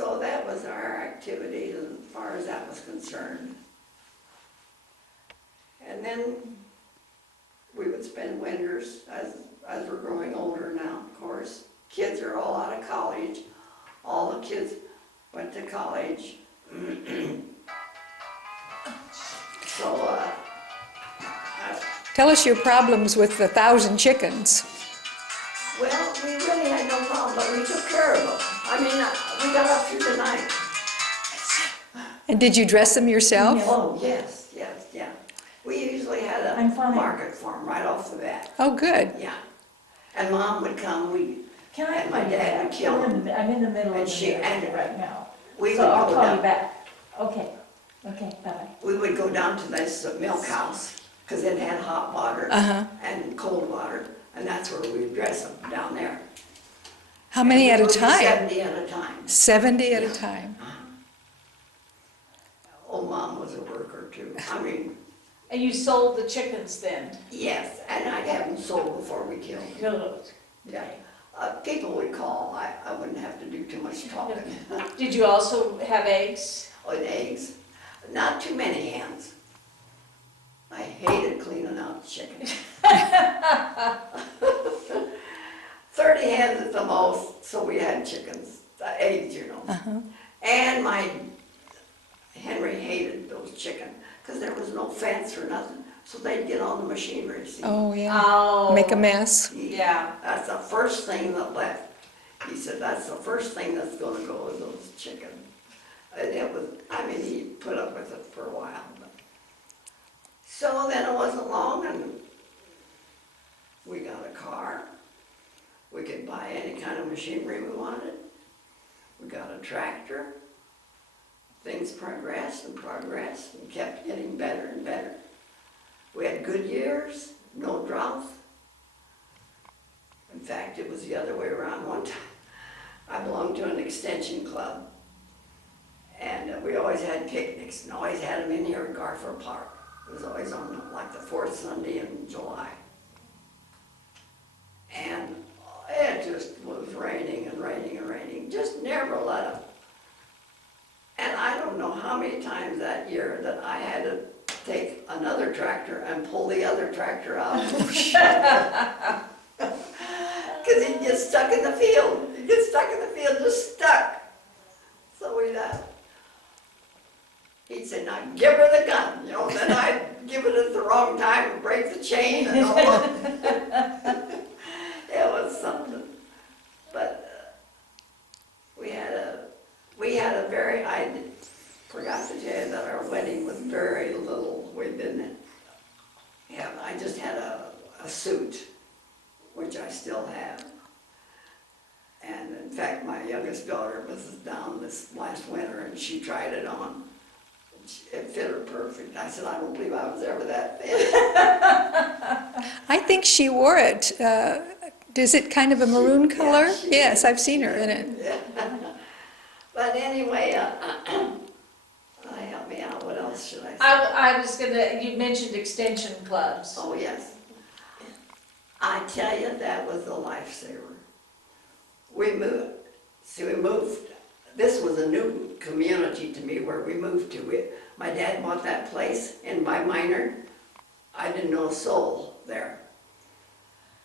So that was our activity as far as that was concerned. And then we would spend winters, as we're growing older now, of course. Kids are all out of college. All the kids went to college. So, Tell us your problems with the 1,000 chickens. well, we really had no problem, but we took care of them. I mean, we got up through the night. And did you dress them yourself? Oh, yes, yeah. We usually had a market for them right off the bat. Oh, good. Yeah. And Mom would come, and my dad would kill them. I'm in the middle And of she- the narrative right now. We So would I'll go call down. you back. Okay, bye-bye. We would go down to this milk house, because it had hot water and cold water, and that's where we would dress them, down there. How many And at we a would do time? 70 at a time. 70 at a Yeah. time. Oh, Mom was a worker too. I mean, And you sold the chickens then? yes, and I'd have them sold before we killed them. Good. Yeah. People would call, I wouldn't have to do too much talking. Did you also have eggs? On eggs, not too many hens. I hated cleaning out the chicken. 30 hens at the most, so we had chickens, eggs, you know. And my Henry hated those chickens, because there was no fence or nothing, so they'd get on the machinery, see. Oh, yeah. Oh. Make a mess. Yeah. That's the first thing that left. He said, that's the first thing that's gonna go is those chickens. And it was, I mean, he put up with it for a while. But. So then it wasn't long and we got a car. We could buy any kind of machinery we wanted. We got a tractor. Things progressed and kept getting better and better. We had good years, no drought. In fact, it was the other way around one time. I belonged to an extension club, and we always had picnics, and always had them in here in Garfield Park. It was always on like the fourth Sunday in July. And it just was raining and raining and raining, just never let up. And I don't know how many times that year that I had to take another tractor and pull the other tractor out. Because he'd get stuck in the field. He'd get stuck in the field, just stuck. So he'd say, now give her the gun, you know, then I'd give it at the wrong time and break the chain and all. It was something. But we had a very, I forgot to tell you that our wedding was very little. We didn't have, I just had a suit, which I still have. And in fact, my youngest daughter was down this last winter and she tried it on. It fit her perfect. I said, I don't believe I was ever that thin. I think she wore it. Is it kind of a maroon color? Yeah, she Yes, did. I've seen her in it. Yeah. But anyway, help me out. What else should I say? I was gonna, you mentioned extension clubs. Oh, yes. I tell you, that was a lifesaver. We moved, this was a new community to me where we moved to. My dad bought that place in by Minor. I didn't know a soul there.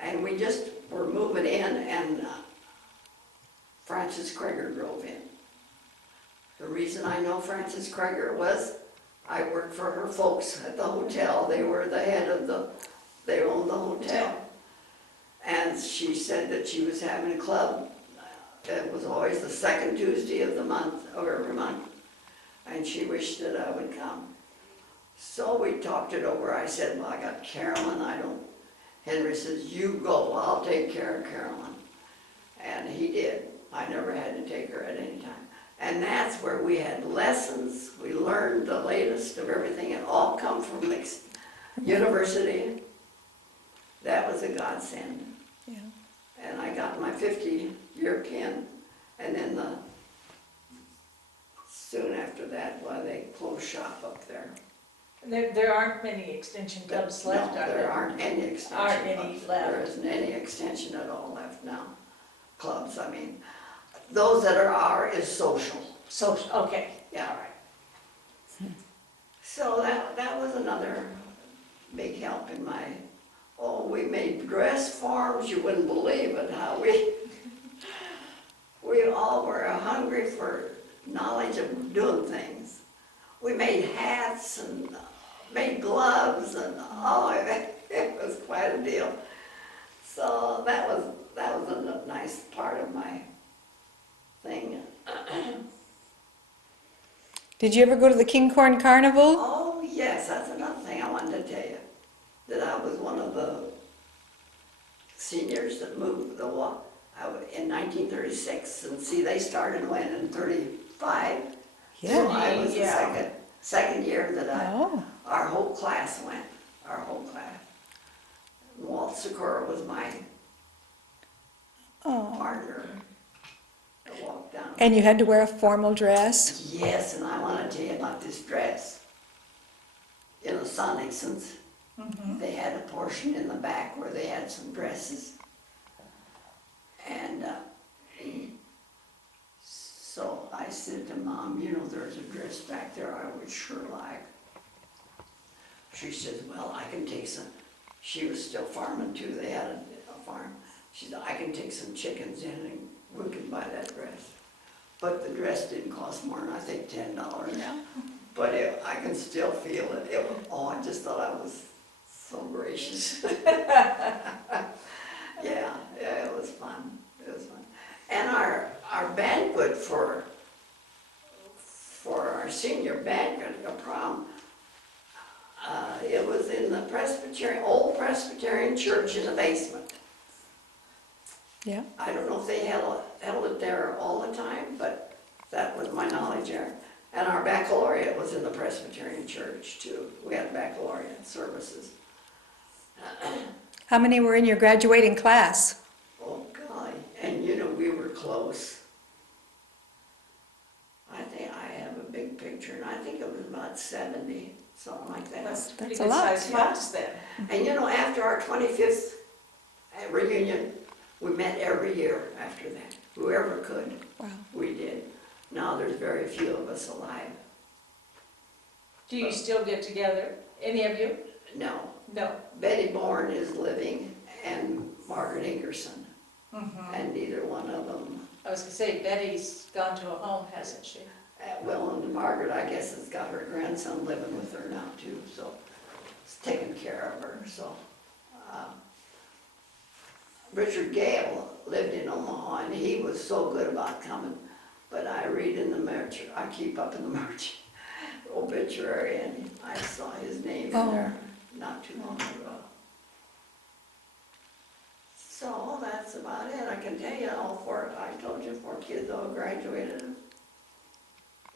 And we just were moving in and Frances Kreger drove in. The reason I know Frances Kreger was I worked for her folks at the hotel. They were the head of they owned the hotel. And she said that she was having a club. It was always the second Tuesday of the month, of every month. And she wished that I would come. So we talked it over. I said, well, I got Carolyn, Henry says, you go, I'll take care of Carolyn. And he did. I never had to take her at any time. And that's where we had lessons. We learned the latest of everything. It all come from the university. That was a godsend. Yeah. And I got my 50-year pin. And then soon after that, well, they closed shop up there. There aren't many extension clubs left, No, are there there? aren't any extension Aren't any clubs. left. There isn't any extension at all left now. Clubs, I mean. Those that are R is social. Social, okay. Yeah, right. So that was another big help in my, oh, we made dress forms, you wouldn't believe it, how we all were hungry for knowledge of doing things. We made hats and made gloves and it was quite a deal. So that was a nice part of my thing. Did you ever go to the Kinghorn Carnival? Oh, yes, that's another thing I wanted to tell you. That I was one of the seniors that moved in 1936. And see, they started when in 35. So Yeah. I was the Yeah. second year that Oh, our whole class went, our whole class. And Walt Sikora was my oh. partner that walked down. And you had to wear a formal dress? Yes, and I want to tell you about this dress. In the Sonicsons, they had a portion in the back where they had some dresses. And so I said to Mom, you know, there's a dress back there I would sure like. She says, well, I can take some. She was still farming too, they had a farm. She said, I can take some chickens in and we can buy that dress. But the dress didn't cost more than I think $10. Yeah. But I can still feel it. I just thought I was so gracious. Yeah, it was fun. It was fun. And our banquet for our senior banquet, a prom, it was in the old Presbyterian church in the basement. Yeah. I don't know if they held it there all the time, but that was my knowledge there. And our baccalaureate was in the Presbyterian church too. We had baccalaureate services. How many were in your graduating class? Oh golly, and you know, we were close. I think I have a big picture, and I think it was about 70, something like that. That's pretty That's a good lot. sized class then. And you know, after our 25th reunion, we met every year after that. Whoever could, Wow. we did. Now there's very few of us alive. Do you still get together? Any of you? No, No. Betty Bourne is living, and Margaret Ingerson, and neither one of them. I was gonna say, Betty's gone to a home, hasn't she? Well, and Margaret, I guess, has got her grandson living with her now too, so it's taking care of her, so. Richard Gale lived in Omaha, and he was so good about coming, but I read in the March, I keep up in the March obituary, and I saw his name in there not too long ago. So that's about it. I can tell you I told you 4 kids all graduated.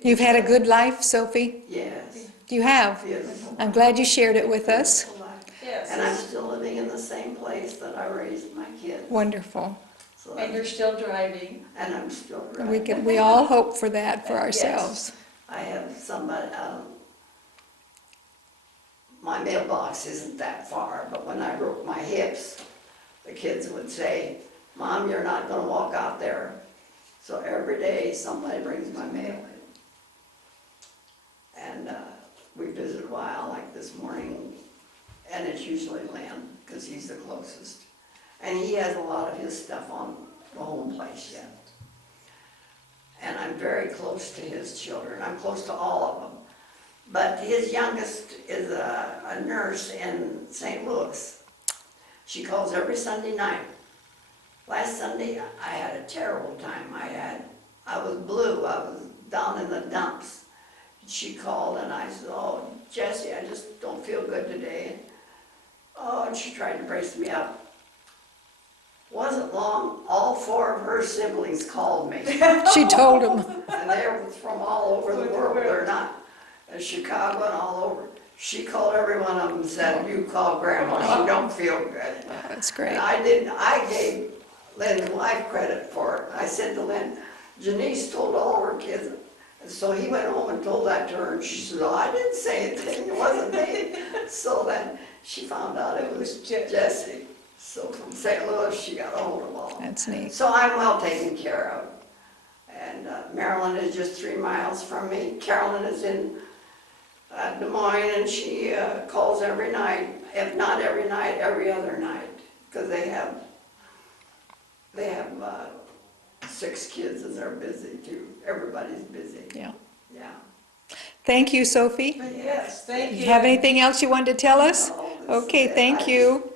You've had a good life, Sophie? Yes, You have. beautiful. I'm glad you shared it with us. Beautiful life. Yes. And I'm still living in the same place that I raised my kids. Wonderful. So And you're still driving. and I'm still We driving. we all hope for that for Yes. ourselves. I have somebody, my mailbox isn't that far, but when I broke my hips, the kids would say, Mom, you're not gonna walk out there. So every day, somebody brings my mail in. And we visit a while, like this morning, and it's usually Lynn, because he's the closest. And he has a lot of his stuff on the home place yet. And I'm very close to his children. I'm close to all of them. But his youngest is a nurse in St. Louis. She calls every Sunday night. Last Sunday, I had a terrible time. I was blue. I was down in the dumps. She called and I said, oh, Jessie, I just don't feel good today. Oh, and she tried to brace me up. Wasn't long, all 4 of her siblings called me. She told him. And they're from all over the world. They're not in Chicago and all over. She called every one of them and said, you call Grandma, she don't feel good. That's And great. I gave Lynn's wife credit for it. I said to Lynn, Janice told all her kids. And so he went home and told that to her, and she said, oh, I didn't say anything, it wasn't me. So then she found out it was Jessie. So from St. Louis, she got a hold of all. That's neat. So I'm well taken care of. Carolyn is just 3 miles from me. Carolyn is in Des Moines, and she calls every night, if not every night, every other night, because they have 6 kids and they're busy too. Everybody's busy. Yeah. Yeah. Thank you, Sophie. Yes, thank you. Have anything else you wanted to tell us? No, this is Okay, it. thank you.